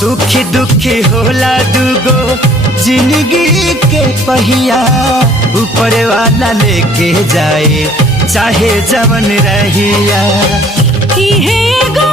सुखी दुखी होला दुगो जिंदगी के पहिया ऊपर वाला लेके जाए चाहे जवन रहिया। इहे एगो